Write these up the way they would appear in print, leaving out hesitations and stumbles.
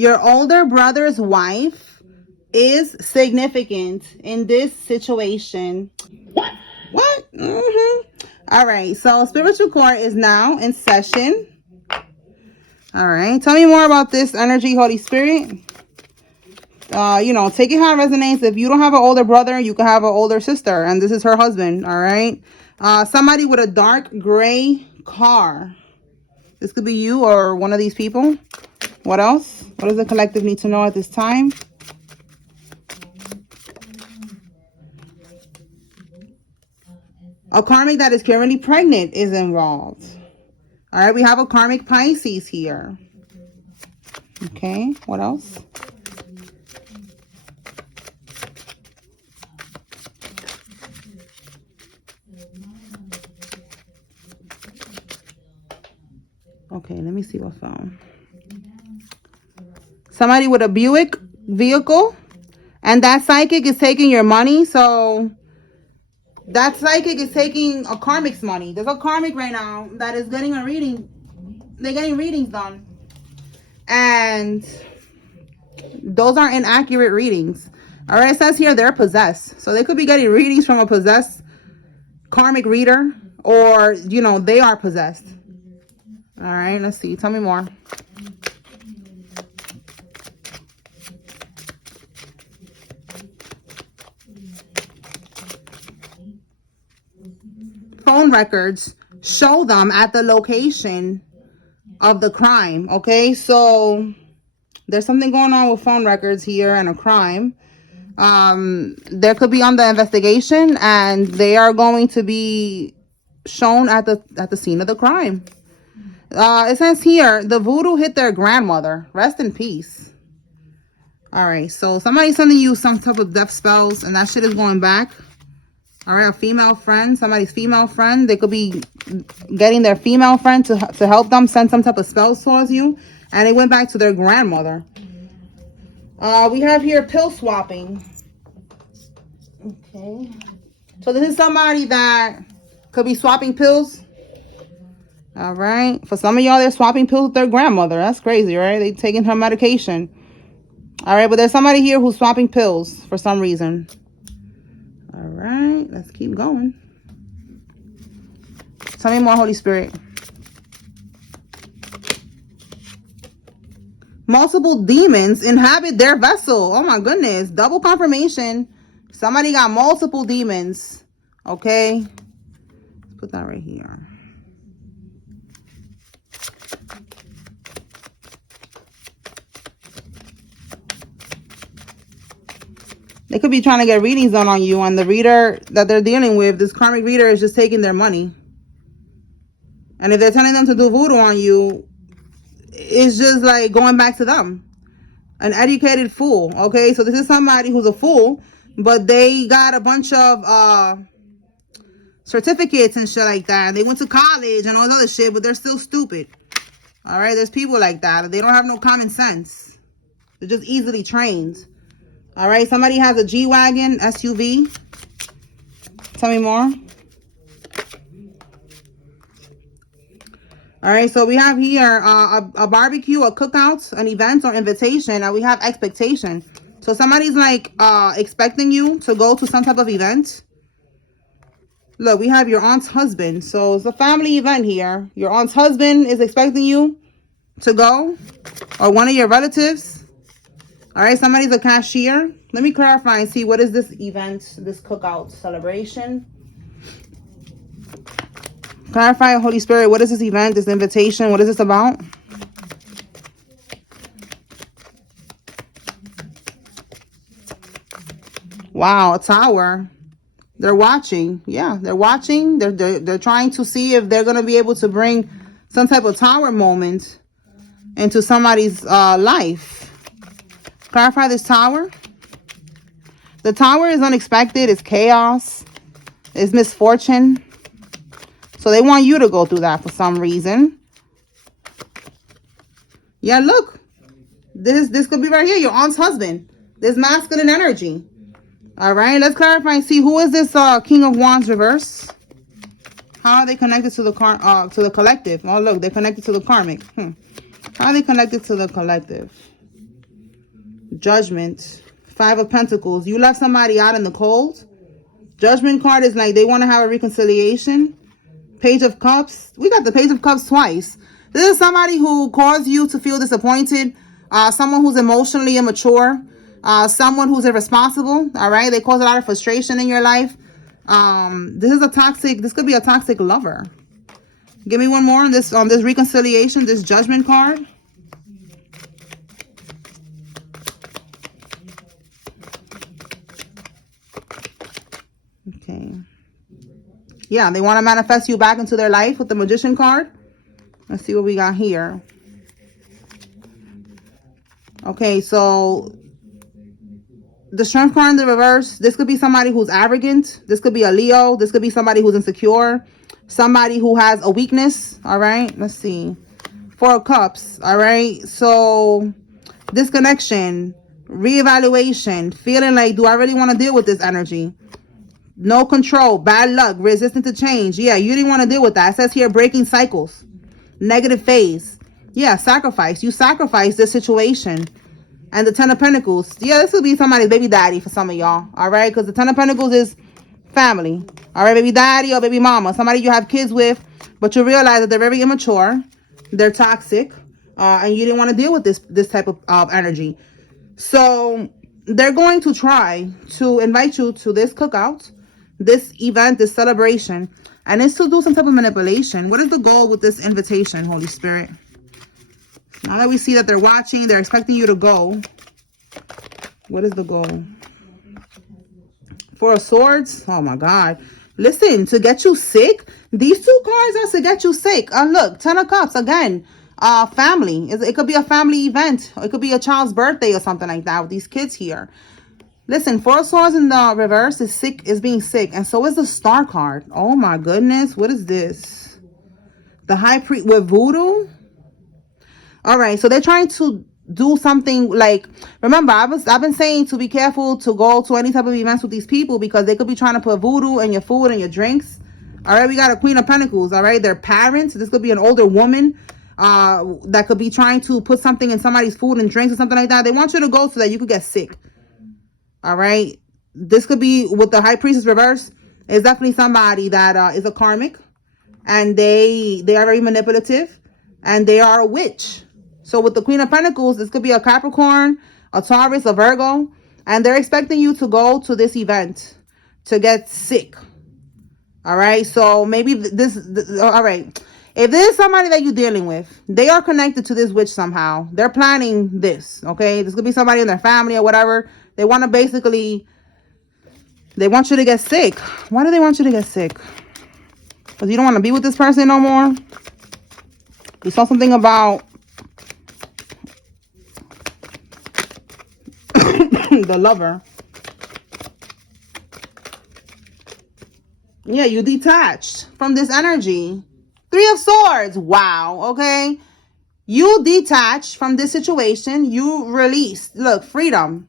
Your older brother's wife is significant in this situation. What? All right. So spiritual court is now in session. All right. Tell me more about this energy, Holy Spirit. Take it how it resonates. If you don't have an older brother, you can have an older sister, and this is her husband. All right. Somebody with a dark gray car. This could be you or one of these people. What else? What does the collective need to know at this time? A karmic that is currently pregnant is involved. All right, we have a karmic Pisces here. Okay, what else? Okay, let me see what found. Somebody with a Buick vehicle, and that psychic is taking your money. So that psychic is taking a karmic's money. There's a karmic right now that is getting a reading. They're getting readings done. And those are inaccurate readings. All right, it says here they're possessed. So they could be getting readings from a possessed karmic reader, or, they are possessed. All right, let's see. Tell me more. Phone records show them at the location of the crime. Okay, so there's something going on with phone records here and a crime. There could be on the investigation, and they are going to be shown at the scene of the crime. It says here the voodoo hit their grandmother. Rest in peace. All right, so somebody's sending you some type of death spells, and that shit is going back. All right, a female friend, somebody's female friend. They could be getting their female friend to help them send some type of spells towards you. And it went back to their grandmother. We have here pill swapping. Okay. So this is somebody that could be swapping pills. All right. For some of y'all, they're swapping pills with their grandmother. That's crazy, right? They taking her medication. All right, but there's somebody here who's swapping pills for some reason. All right, let's keep going. Tell me more, Holy Spirit. Multiple demons inhabit their vessel. Oh my goodness, double confirmation. Somebody got multiple demons. Okay, let's put that right here. They could be trying to get readings done on you, and the reader that they're dealing with, this karmic reader, is just taking their money. And if they're telling them to do voodoo on you, it's just like going back to them. An educated fool, okay? So this is somebody who's a fool, but they got a bunch of certificates and shit like that. They went to college and all this other shit, but they're still stupid. All right? There's people like that. They don't have no common sense. They're just easily trained. All right, somebody has a G-Wagon, SUV. Tell me more. All right, so we have here a barbecue, a cookout, an event or invitation, and we have expectation. So somebody's like expecting you to go to some type of event. Look, we have your aunt's husband. So it's a family event here. Your aunt's husband is expecting you to go, or one of your relatives. All right, somebody's a cashier. Let me clarify and see, what is this event, this cookout celebration? Clarify, Holy Spirit, what is this event, this invitation? What is this about? Wow, a tower. They're watching. Yeah, they're watching. They're trying to see if they're going to be able to bring some type of tower moment into somebody's life. Clarify this tower. The tower is unexpected. It's chaos. It's misfortune. So they want you to go through that for some reason. Yeah, look. This could be right here. Your aunt's husband. This masculine energy. All right. Let's clarify and see, who is this King of Wands reverse? How are they connected to the collective? Oh, look. They're connected to the karmic. How are they connected to the collective? Judgment. 5 of Pentacles. You left somebody out in the cold. Judgment card is like they want to have a reconciliation. Page of Cups. We got the Page of Cups twice. This is somebody who caused you to feel disappointed. Someone who's emotionally immature. Someone who's irresponsible. All right. They cause a lot of frustration in your life. This could be a toxic lover. Give me one more on this reconciliation, this Judgment card. Okay. Yeah, they want to manifest you back into their life with the Magician card. Let's see what we got here. Okay, so the Strength card in the reverse. This could be somebody who's arrogant. This could be a Leo. This could be somebody who's insecure. Somebody who has a weakness. All right, let's see. 4 of Cups. All right, so disconnection, reevaluation, feeling like, do I really want to deal with this energy? No control, bad luck, resistant to change. Yeah, you didn't want to deal with that. It says here breaking cycles, negative phase. Yeah, sacrifice. You sacrifice this situation. And the 10 of Pentacles. Yeah, this will be somebody's baby daddy for some of y'all. All right, because the 10 of Pentacles is family. All right, baby daddy or baby mama. Somebody you have kids with, but you realize that they're very immature. They're toxic. And you didn't want to deal with this type of energy. So they're going to try to invite you to this cookout, this event, this celebration, and it's to do some type of manipulation. What is the goal with this invitation, Holy Spirit? Now that we see that they're watching, they're expecting you to go. What is the goal? 4 of Swords. Oh my God. Listen, to get you sick. These 2 cards are to get you sick. Look, 10 of Cups again. Family. It could be a family event. It could be a child's birthday or something like that with these kids here. Listen, 4 of Swords in the reverse is being sick. And so is the Star card. Oh my goodness. What is this? The High Priest with voodoo. All right. So they're trying to do something like, remember, I've been saying to be careful to go to any type of events with these people because they could be trying to put voodoo in your food and your drinks. All right. We got a Queen of Pentacles. All right. Their parents. This could be an older woman that could be trying to put something in somebody's food and drinks or something like that. They want you to go so that you could get sick. All right. This could be with the High Priestess reverse. It's definitely somebody that is a karmic, and they are very manipulative, and they are a witch. So with the Queen of Pentacles, this could be a Capricorn, a Taurus, a Virgo, and they're expecting you to go to this event to get sick. All right. So maybe all right. If this is somebody that you're dealing with, they are connected to this witch somehow. They're planning this. Okay. This could be somebody in their family or whatever. They want to basically, they want you to get sick. Why do they want you to get sick? Because you don't want to be with this person no more. We saw something about the lover. Yeah, you detached from this energy. 3 of Swords. Wow. Okay. You detached from this situation. You released. Look, freedom.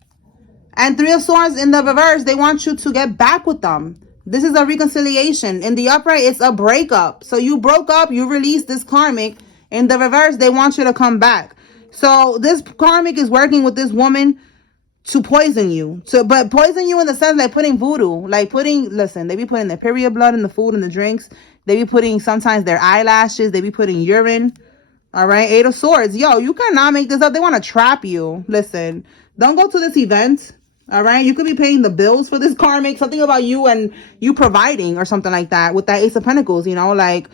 And 3 of Swords in the reverse, they want you to get back with them. This is a reconciliation. In the upright, it's a breakup. So you broke up, you released this karmic. In the reverse, they want you to come back. So this karmic is working with this woman to poison you. But poison you in the sense like putting voodoo. Like listen, they be putting their period blood in the food and the drinks. They be putting sometimes their eyelashes. They be putting urine. All right. 8 of Swords. Yo, you cannot make this up. They want to trap you. Listen, don't go to this event. All right. You could be paying the bills for this karmic. Something about you and you providing or something like that with that Ace of Pentacles, you know, like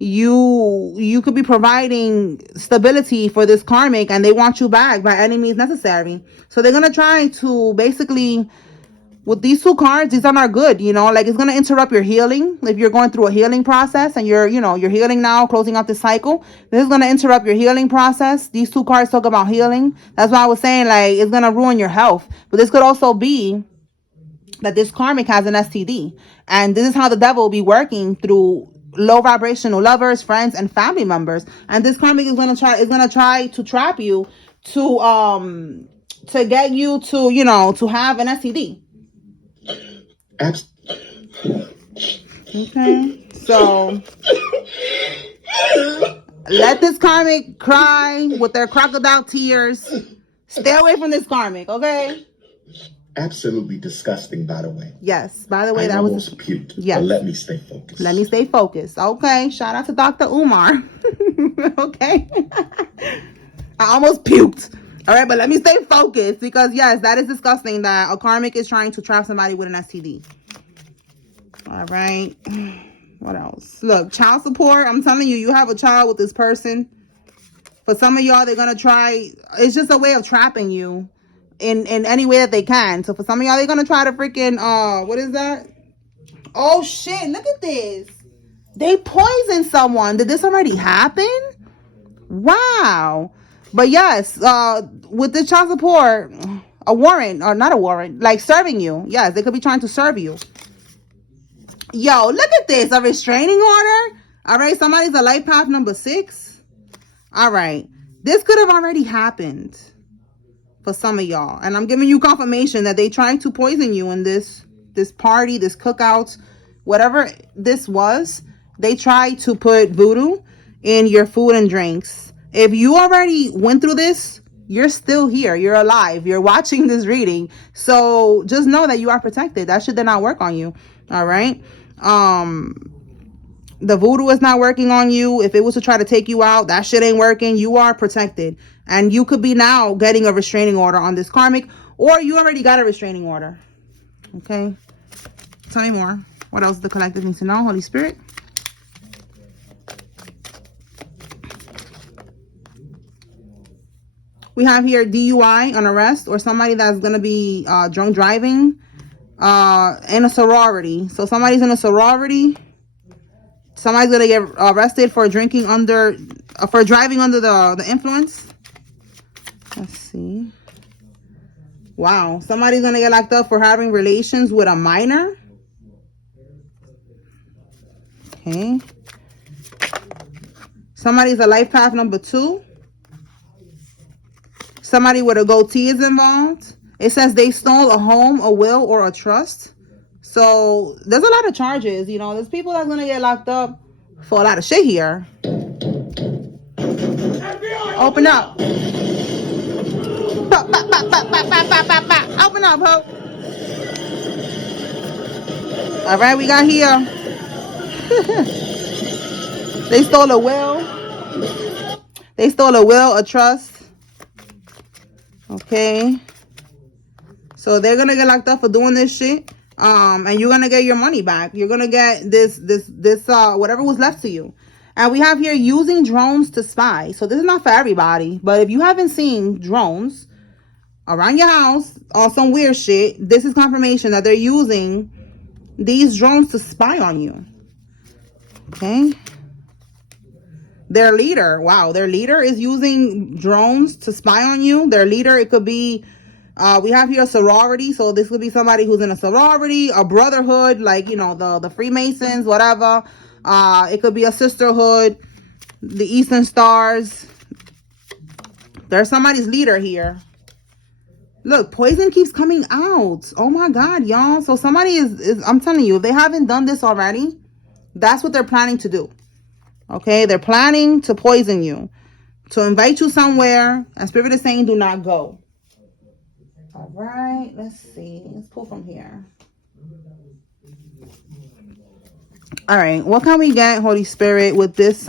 you could be providing stability for this karmic and they want you back by any means necessary. So they're going to try to basically, with these 2 cards, these are not good, you know, like it's going to interrupt your healing. If you're going through a healing process and you're healing now, closing out this cycle, this is going to interrupt your healing process. These 2 cards talk about healing. That's why I was saying like it's going to ruin your health. But this could also be that this karmic has an STD. And this is how the devil will be working through low vibrational lovers, friends, and family members. And this karmic is going to try to trap you to get you to, you know, to have an STD. Okay, so let this karmic cry with their crocodile tears, Stay away from this karmic, okay? Absolutely disgusting, by the way. Yes, by the way, that was puked. Yes. But let me stay focused. Let me stay focused. Okay, shout out to Dr. Umar. Okay. I almost puked. All right, but let me stay focused because, yes, that is disgusting that a karmic is trying to trap somebody with an STD. All right. What else? Look, child support. I'm telling you, you have a child with this person. For some of y'all, they're going to try. It's just a way of trapping you in any way that they can. So for some of y'all, they're going to try to freaking, what is that? Oh, shit. Look at this. They poisoned someone. Did this already happen? Wow. But yes, with the child support, a warrant, or not a warrant, like serving you. Yes, they could be trying to serve you. Yo, look at this. A restraining order. All right, somebody's a life path number 6. All right. This could have already happened for some of y'all. And I'm giving you confirmation that they tried to poison you in this party, this cookout, whatever this was. They tried to put voodoo in your food and drinks. If you already went through this, you're still here. You're alive. You're watching this reading. So just know that you are protected. That shit did not work on you. All right. The voodoo is not working on you. If it was to try to take you out, that shit ain't working. You are protected. And you could be now getting a restraining order on this karmic, or you already got a restraining order. Okay. Tell me more. What else the collective needs to know, Holy Spirit? We have here DUI, an arrest, or somebody that's going to be drunk driving in a sorority. So somebody's in a sorority. Somebody's going to get arrested for driving under the influence. Let's see. Wow. Somebody's going to get locked up for having relations with a minor. Okay. Somebody's a life path number 2. Somebody with a goatee is involved. It says they stole a home, a will, or a trust. So there's a lot of charges. You know, there's people that's going to get locked up for a lot of shit here. Open up. Open up, ho. All right, we got here. They stole a will. They stole a will, a trust. Okay. So they're gonna get locked up for doing this shit. And you're gonna get your money back. You're gonna get this whatever was left to you. And we have here using drones to spy. So this is not for everybody, but if you haven't seen drones around your house on some weird shit, this is confirmation that they're using these drones to spy on you. Okay. Their leader, wow, their leader is using drones to spy on you. Their leader, it could be, we have here a sorority. So this could be somebody who's in a sorority, a brotherhood, like, you know, the Freemasons, whatever. It could be a sisterhood, the Eastern Stars. There's somebody's leader here. Look, poison keeps coming out. Oh my God, y'all. So somebody is, I'm telling you, if they haven't done this already, that's what they're planning to do. Okay, they're planning to poison you, to invite you somewhere, and Spirit is saying do not go. All right, let's see. Let's pull from here. All right, what can we get, Holy Spirit, with this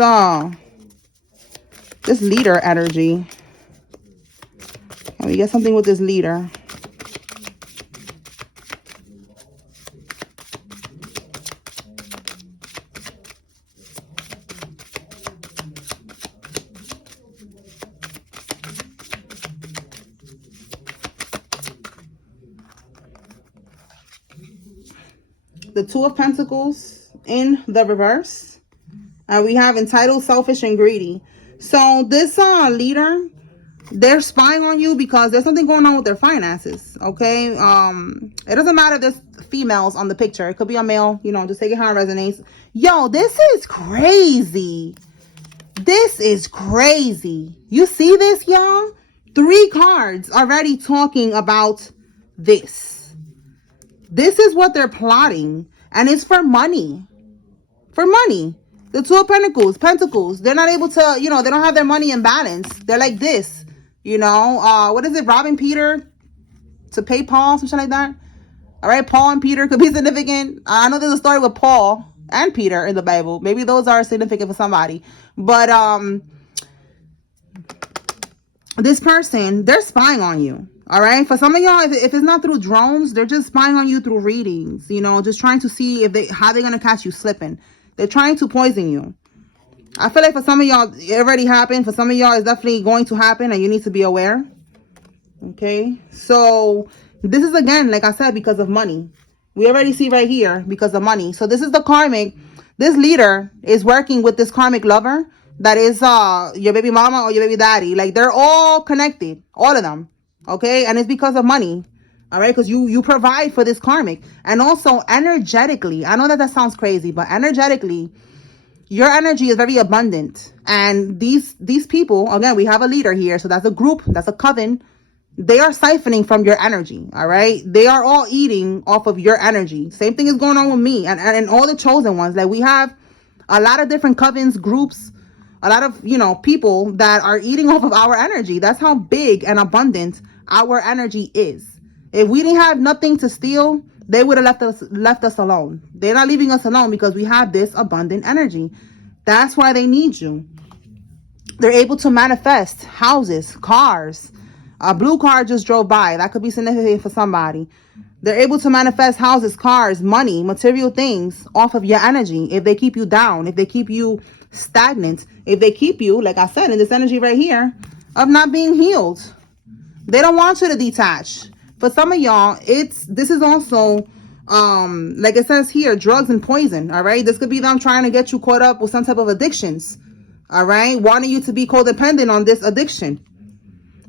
this leader energy? Can we get something with this leader? The Two of Pentacles in the reverse. And we have entitled, selfish, and greedy. So this leader, they're spying on you because there's something going on with their finances. Okay. It doesn't matter if there's females on the picture. It could be a male, you know, just take it how it resonates. Yo, this is crazy. This is crazy. You see this, y'all? 3 cards already talking about this. This is what they're plotting, and it's for money. For money. The Two of Pentacles, They're not able to, you know, they don't have their money in balance. They're like this. You know, what is it? Robbing Peter to pay Paul, something like that. All right, Paul and Peter could be significant. I know there's a story with Paul and Peter in the Bible. Maybe those are significant for somebody. But this person, they're spying on you. All right, for some of y'all, if it's not through drones, they're just spying on you through readings. You know, just trying to see if how they're gonna catch you slipping. They're trying to poison you. I feel like for some of y'all, it already happened. For some of y'all, it's definitely going to happen, and you need to be aware. Okay, so this is, again, like I said, because of money. We already see right here, because of money. So this is the karmic. This leader is working with this karmic lover that is your baby mama or your baby daddy. Like, they're all connected, all of them. Okay, and it's because of money. All right, because you provide for this karmic. And also energetically, I know that sounds crazy, but energetically, your energy is very abundant. And these people, again, we have a leader here, so that's a group, that's a coven. They are siphoning from your energy. All right, they are all eating off of your energy. Same thing is going on with me and all the chosen ones. Like, we have a lot of different covens, groups, a lot of, you know, people that are eating off of our energy. That's how big and abundant our energy is. If we didn't have nothing to steal, they would have left us alone. They're not leaving us alone because we have this abundant energy. That's why they need you. They're able to manifest houses, cars. A blue car just drove by. That could be significant for somebody. They're able to manifest houses, cars, money, material things off of your energy. If they keep you down, if they keep you stagnant, if they keep you, like I said, in this energy right here, of not being healed. They don't want you to detach. For some of y'all, this is also, like it says here, drugs and poison. All right, this could be them trying to get you caught up with some type of addictions. All right, wanting you to be codependent on this addiction,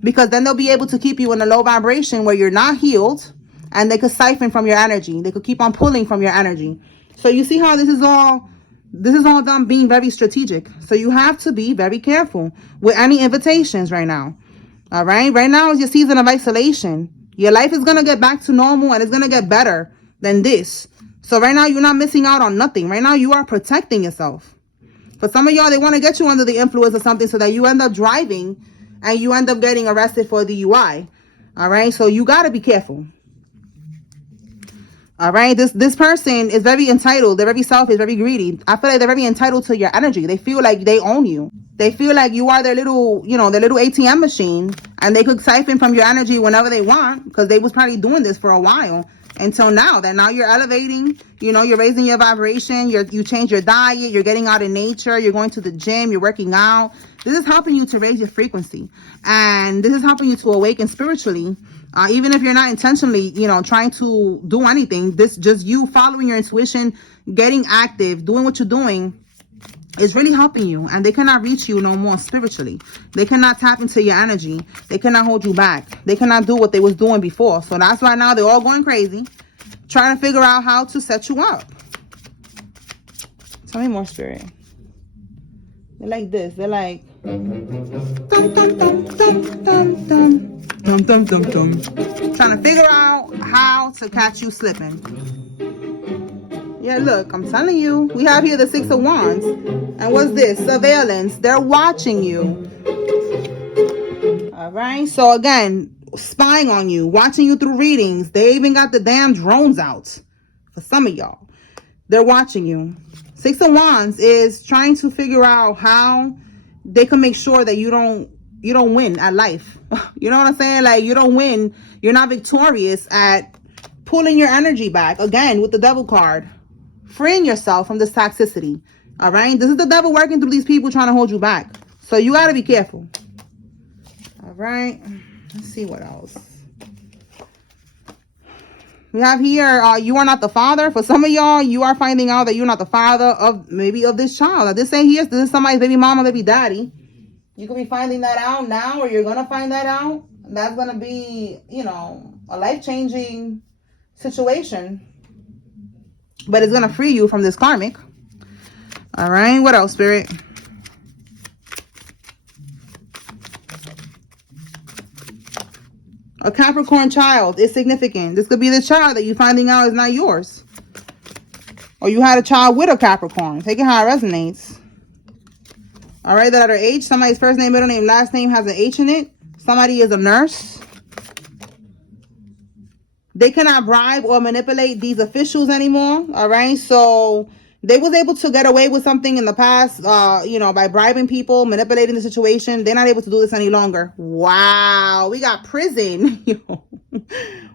because then they'll be able to keep you in a low vibration where you're not healed, and they could siphon from your energy. They could keep on pulling from your energy. So you see how this is all them being very strategic. So you have to be very careful with any invitations right now. All right, right now is your season of isolation. Your life is going to get back to normal, and it's going to get better than this. So right now, you're not missing out on nothing. Right now, you are protecting yourself. For some of y'all, they want to get you under the influence of something so that you end up driving and you end up getting arrested for DUI. All right, so you got to be careful. All right, this person is very entitled. They're very selfish, very greedy. I feel like they're very entitled to your energy. They feel like they own you. They feel like you are their little, you know, their little ATM machine, and they could siphon from your energy whenever they want, because they was probably doing this for a while until now. That now you're elevating, you know, you're raising your vibration, you change your diet, you're getting out in nature, you're going to the gym, you're working out. This is helping you to raise your frequency, and this is helping you to awaken spiritually. Even if you're not intentionally, you know, trying to do anything, this just you following your intuition, getting active, doing what you're doing, is really helping you. And they cannot reach you no more spiritually. They cannot tap into your energy. They cannot hold you back. They cannot do what they was doing before. So that's why now they're all going crazy, trying to figure out how to set you up. Tell me more, Spirit. They're like this. They're like dum dum dum dum dum dum dum dum dum dum, trying to figure out how to catch you slipping. Yeah, look, I'm telling you, we have here the Six of Wands. And what's this? Surveillance. They're watching you. All right. So again, spying on you, watching you through readings. They even got the damn drones out. For some of y'all, they're watching you. Six of Wands is trying to figure out how they can make sure that you don't win at life. You know what I'm saying? Like, you don't win. You're not victorious at pulling your energy back. Again, with the Devil card. Freeing yourself from this toxicity. All right, this is the devil working through these people trying to hold you back, so you got to be careful. All right, let's see what else we have here. You are not the father. For some of y'all, you are finding out that you're not the father of this child. This ain't here. This is somebody's baby mama, baby daddy. You could be finding that out now, or you're gonna find that out. That's gonna be, you know, a life-changing situation. But it's going to free you from this karmic. All right. What else, Spirit? A Capricorn child is significant. This could be the child that you're finding out is not yours. Or you had a child with a Capricorn. Take it how it resonates. All right. The letter H. Somebody's first name, middle name, last name has an H in it. Somebody is a nurse. They cannot bribe or manipulate these officials anymore. All right. So they was able to get away with something in the past, you know, by bribing people, manipulating the situation. They're not able to do this any longer. Wow. We got prison.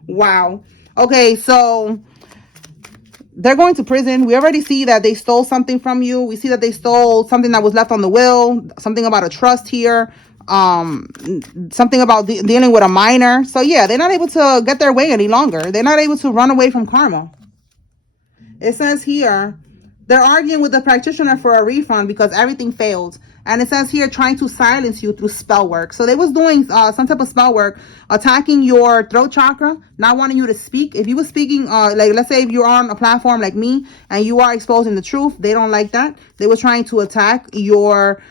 Wow. Okay. So they're going to prison. We already see that they stole something from you. We see that they stole something that was left on the will, something about a trust here, something about dealing with a minor. So yeah, they're not able to get their way any longer. They're not able to run away from karma. It says here, they're arguing with the practitioner for a refund because everything failed. And it says here, trying to silence you through spell work. So they was doing some type of spell work, attacking your throat chakra, not wanting you to speak. If you were speaking, like let's say if you're on a platform like me and you are exposing the truth, they don't like that. They were trying to attack your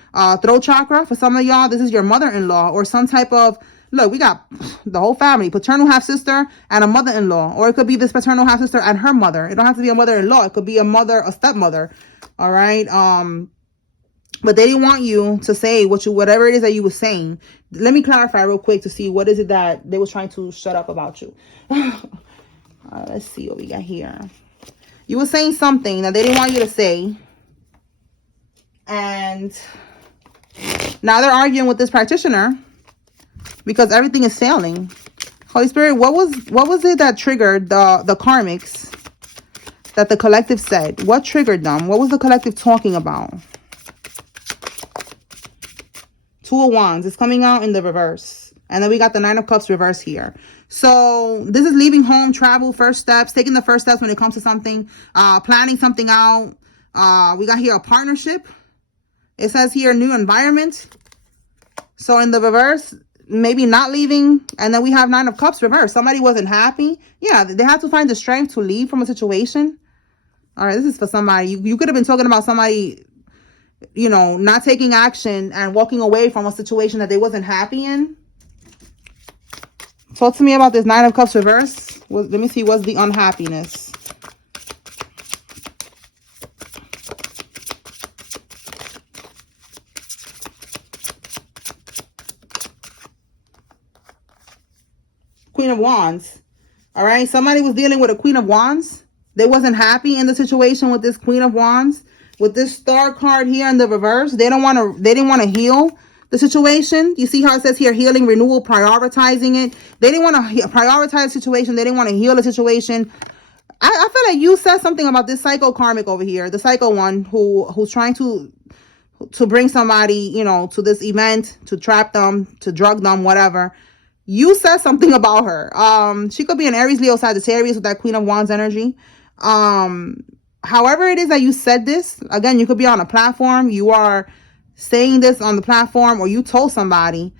throat chakra. For some of y'all, this is your mother-in-law or some type of, look, we got the whole family, paternal half-sister and a mother-in-law. Or it could be this paternal half-sister and her mother. It don't have to be a mother-in-law. It could be a mother, a stepmother. All right. But they didn't want you to say whatever it is that you were saying. Let me clarify real quick to see what is it that they were trying to shut up about you. Let's see what we got here. You were saying something that they didn't want you to say. And now they're arguing with this practitioner because everything is failing. Holy Spirit, what was it that triggered the karmics that the collective said? What triggered them? What was the collective talking about? Two of Wands is coming out in the reverse. And then we got the Nine of Cups reverse here. So this is leaving home, travel, first steps, taking the first steps when it comes to something, planning something out. We got here a partnership. It says here new environment. So in the reverse, maybe not leaving. And then we have Nine of Cups reverse. Somebody wasn't happy. Yeah, they had to find the strength to leave from a situation. All right, this is for somebody. You could have been talking about somebody, you know, not taking action and walking away from a situation that they wasn't happy in. Talk to me about this Nine of Cups reverse. Let me see, what's the unhappiness? Queen of Wands. All right, somebody was dealing with a Queen of Wands. They wasn't happy in the situation with this Queen of Wands. With this Star card here in the reverse, they didn't want to heal the situation. You see how it says here, healing, renewal, prioritizing it. They didn't want to prioritize the situation. They didn't want to heal the situation. I feel like you said something about this psycho karmic over here, the psycho one who's trying to bring somebody, you know, to this event, to trap them, to drug them, whatever. You said something about her. She could be an Aries, Leo, Sagittarius with that Queen of Wands energy. However it is that you said this, again, you could be on a platform, you are saying this on the platform, or you told somebody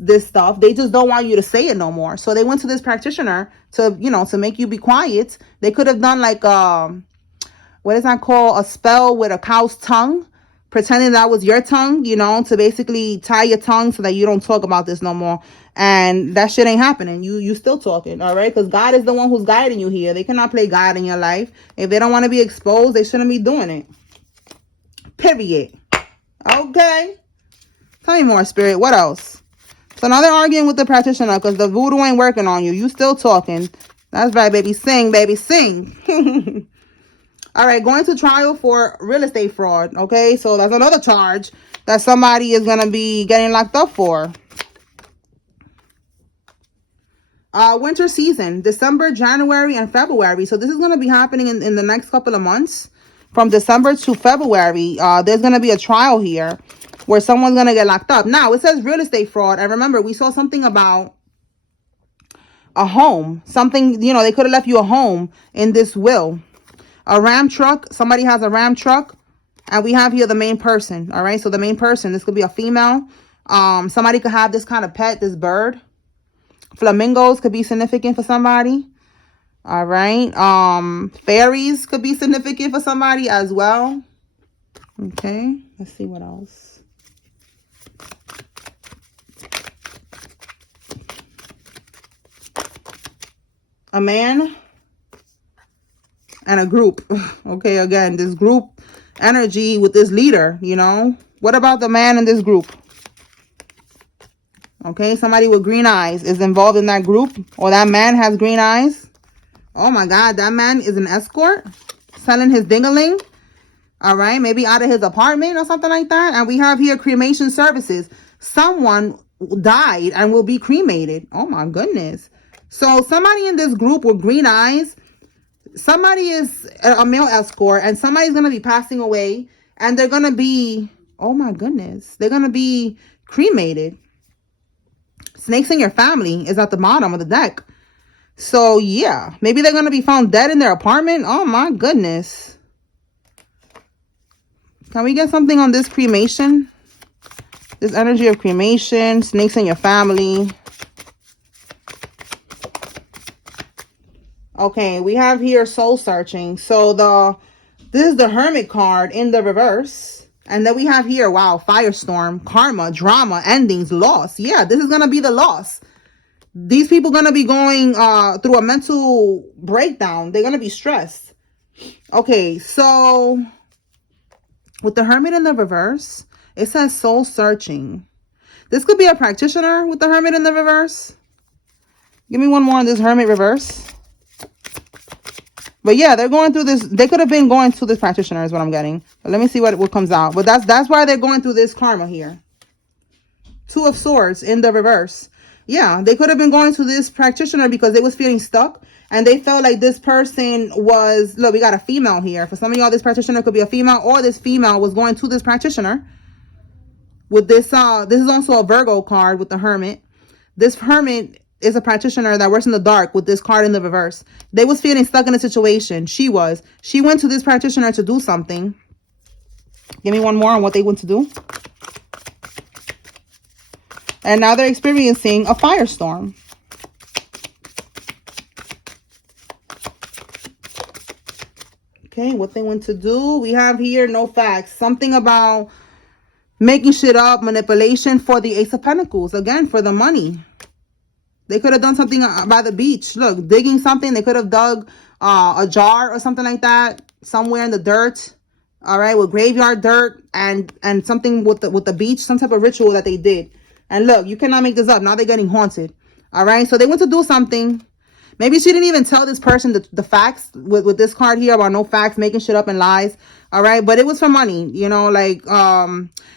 this stuff. They just don't want you to say it no more. So they went to this practitioner to, you know, to make you be quiet. They could have done like, what is that called? A spell with a cow's tongue, pretending that was your tongue, you know, to basically tie your tongue so that you don't talk about this no more. And that shit ain't happening. You still talking, all right? Because God is the one who's guiding you here. They cannot play God in your life. If they don't want to be exposed, they shouldn't be doing it. Period. Okay. Tell me more, Spirit. What else? So now they're arguing with the practitioner because the voodoo ain't working on you. You still talking. That's right, baby. Sing, baby. Sing. All right. Going to trial for real estate fraud. Okay. So that's another charge that somebody is going to be getting locked up for. Winter season, December, January, and February. So this is going to be happening in the next couple of months. From December to February, there's going to be a trial here where someone's going to get locked up. Now, it says real estate fraud. And remember, we saw something about a home. Something, you know, they could have left you a home in this will. A Ram truck. Somebody has a Ram truck. And we have here the main person. All right. So the main person, this could be a female. Somebody could have this kind of pet, this bird. Flamingos could be significant for somebody. All right. Fairies could be significant for somebody as well. Okay. Let's see what else. A man and a group. Okay. Again, this group energy with this leader, you know. What about the man in this group? Okay, somebody with green eyes is involved in that group, or that man has green eyes. Oh my God, that man is an escort selling his ding-a-ling. All right, maybe out of his apartment or something like that. And we have here cremation services. Someone died and will be cremated. Oh my goodness. So somebody in this group with green eyes, somebody is a male escort, and somebody's going to be passing away, and they're going to be, oh my goodness, they're going to be cremated. Snakes in your family is at the bottom of the deck. So yeah, maybe they're going to be found dead in their apartment. Oh my goodness. Can we get something on this cremation? This energy of cremation, snakes in your family. Okay, we have here soul searching. So this is the Hermit card in the reverse. And then we have here, wow, firestorm, karma, drama, endings, loss. Yeah, this is going to be the loss. These people going to be going through a mental breakdown. They're going to be stressed. Okay, so with the Hermit in the reverse, it says soul searching. This could be a practitioner with the Hermit in the reverse. Give me one more on this Hermit reverse. But yeah, they're going through this. They could have been going to this practitioner is what I'm getting. But let me see what comes out. But that's why they're going through this karma here. Two of Swords in the reverse. Yeah, they could have been going to this practitioner because they was feeling stuck. And they felt like this person was, look, we got a female here. For some of y'all, this practitioner could be a female, or this female was going to this practitioner. With this, this is also a Virgo card with the Hermit. This Hermit is a practitioner that works in the dark with this card in the reverse. They was feeling stuck in a situation. She went to this practitioner to do something. Give me one more on what they went to do. And now they're experiencing a firestorm. Okay, what they went to do. We have here no facts. Something about making shit up, manipulation for the Ace of Pentacles. Again, for the money. They could have done something by the beach. Look, digging something. They could have dug a jar or something like that somewhere in the dirt. All right, with graveyard dirt and something with the beach, some type of ritual that they did. And look, you cannot make this up. Now they're getting haunted. All right, so they went to do something. Maybe she didn't even tell this person the facts with this card here about no facts, making shit up and lies. All right, but it was for money, you know, like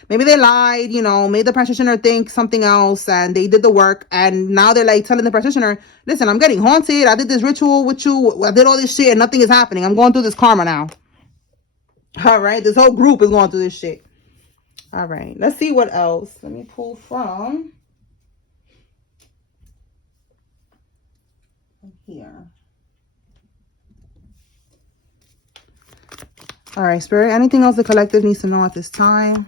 maybe they lied, you know, made the practitioner think something else, and they did the work, and now they're like telling the practitioner, listen, I'm getting haunted. I did this ritual with you. I did all this shit and nothing is happening. I'm going through this karma now. All right, this whole group is going through this shit. All right, let's see what else. Let me pull from here. All right, Spirit, anything else the collective needs to know at this time?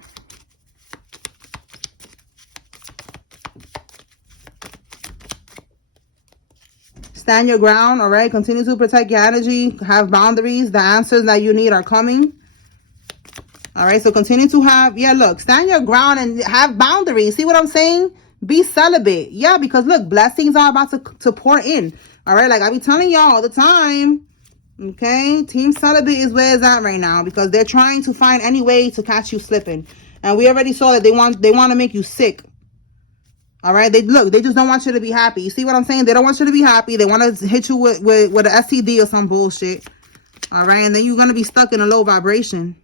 Stand your ground, all right? Continue to protect your energy. Have boundaries. The answers that you need are coming. All right, so continue to have, yeah, look, stand your ground and have boundaries. See what I'm saying? Be celibate. Yeah, because look, blessings are about to pour in. All right, like I be telling y'all all the time. Okay, team celibate is where it's at right now, because they're trying to find any way to catch you slipping. And we already saw that they want to make you sick. All right, they just don't want you to be happy. You see what I'm saying? They don't want you to be happy. They want to hit you with an STD or some bullshit. All right, and then you're going to be stuck in a low vibration.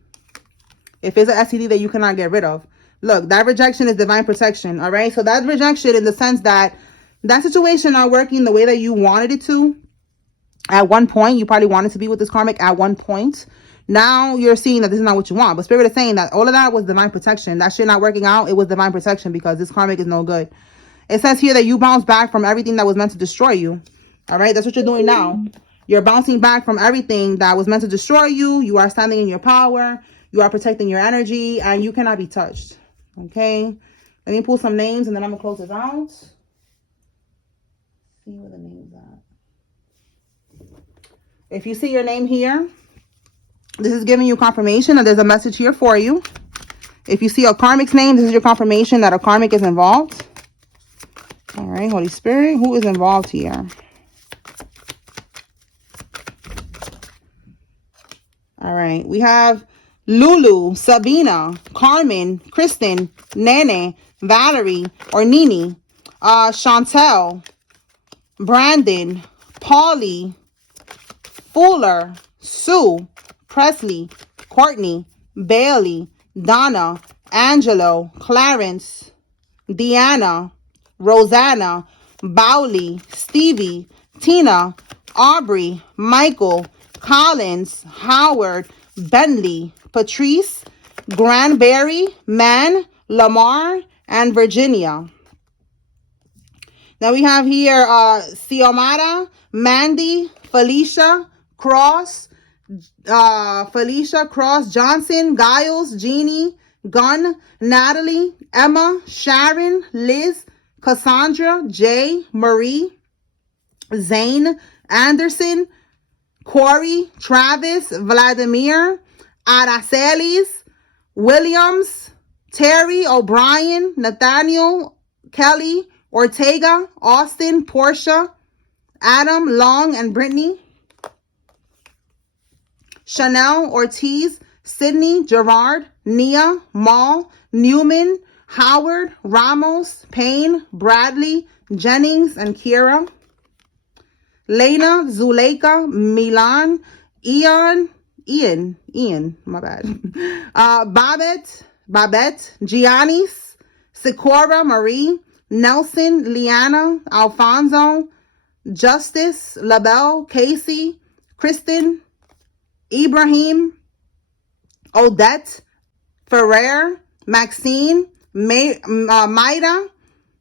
If it's an STD that you cannot get rid of. Look, that rejection is divine protection. All right, so that rejection in the sense that that situation not working the way that you wanted it to. At one point, you probably wanted to be with this karmic at one point. Now you're seeing that this is not what you want. But Spirit is saying that all of that was divine protection. That shit not working out, it was divine protection, because this karmic is no good. It says here that you bounce back from everything that was meant to destroy you. All right, that's what you're doing now. You're bouncing back from everything that was meant to destroy you. You are standing in your power. You are protecting your energy, and you cannot be touched. Okay, let me pull some names, and then I'm going to close this out. See where the names are. If you see your name here, this is giving you confirmation that there's a message here for you. If you see a karmic's name, this is your confirmation that a karmic is involved. All right, Holy Spirit, who is involved here? All right, we have Lulu, Sabina, Carmen, Kristen, Nene, Valerie, or Nini. Chantel, Brandon, Paulie, Fuller, Sue, Presley, Courtney, Bailey, Donna, Angelo, Clarence, Deanna, Rosanna, Bowley, Stevie, Tina, Aubrey, Michael, Collins, Howard, Bentley, Patrice, Granberry, Man, Lamar, and Virginia. Now we have here Xiomara, Mandy, Felicia, Cross, Johnson, Giles, Jeannie, Gunn, Natalie, Emma, Sharon, Liz, Cassandra, Jay, Marie, Zane, Anderson, Corey, Travis, Vladimir, Aracelis, Williams, Terry, O'Brien, Nathaniel, Kelly, Ortega, Austin, Portia, Adam, Long, and Brittany, Chanel, Ortiz, Sydney, Gerard, Nia, Mall, Newman, Howard, Ramos, Payne, Bradley, Jennings, and Kira, Lena, Zuleika, Milan, Ian, my bad. Babette, Giannis, Sikora, Marie, Nelson, Liana, Alfonso, Justice, Labelle, Casey, Kristen, Ibrahim, Odette, Ferrer, Maxine, Maida,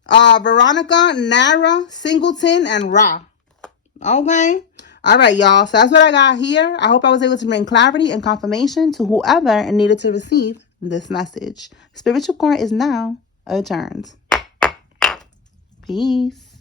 Veronica, Nara, Singleton, and Ra. Okay. All right, y'all. So that's what I got here. I hope I was able to bring clarity and confirmation to whoever needed to receive this message. Spiritual court is now adjourned. Peace.